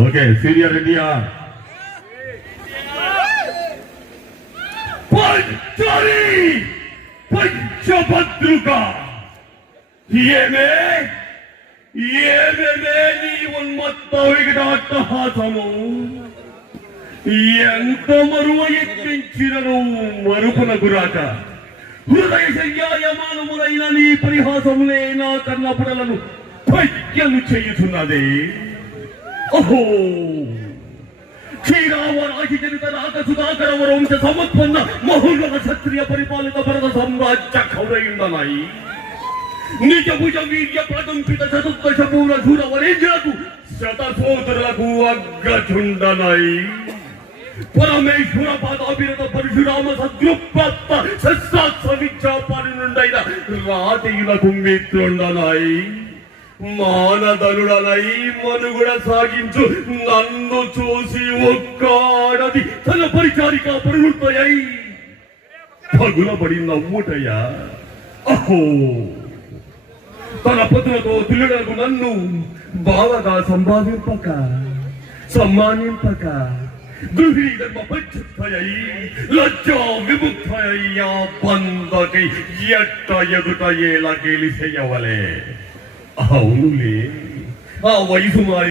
Okay senior NTR పంచరి పంచభద్రుక ఏమే ఏమే నీ ఉన్మత్త వికటాట్టహాసము ఎంత మరువ ఎక్కించినను మరుపున గురాక హృదయ శయ్యాయమానములైన నీ పరిహాసములే నా కన్నపుడలను పద్యము చేయుచున్నదే. ఓహో క్షీరావరాశి జనిత రాక సుధాకర వరంశ సముత్పన్న మహోన్నత క్షత్రియ పరిపాలిత భరత సామ్రాజ్య కౌరయుండనాయి నిజ భుజ వీర్య ప్రకంపిత చతుర్దశ పూర్ణ శూర వరేంద్రులకు శత సోదరులకు అగ్రచుండనాయి పరమేశ్వర పాదాభిరత పరశురామ సద్గుప్త శస్త్రాస్త్ర విద్యాపాలనుండైన రాజయులకు మిత్రుండనాయి మానదనుడనై మనుగుడ సాగించు నన్ను చూసి ఒక్కాడది తన పరిచారిక ప్రవృత్తయై పగులబడి నవ్వుటయ్యా. అహో తన పతులతో తిరుడకు నన్ను బావగా సంపాదింపక సమ్మానింపక గృహిణీ ధర్మ పరిచుత్తయై లజ్జా విముక్తయ్యా బందకై ఎట్ట ఎదుట ఎలా గెలిసేయవలే. అవునులే ఆ వయసు మారి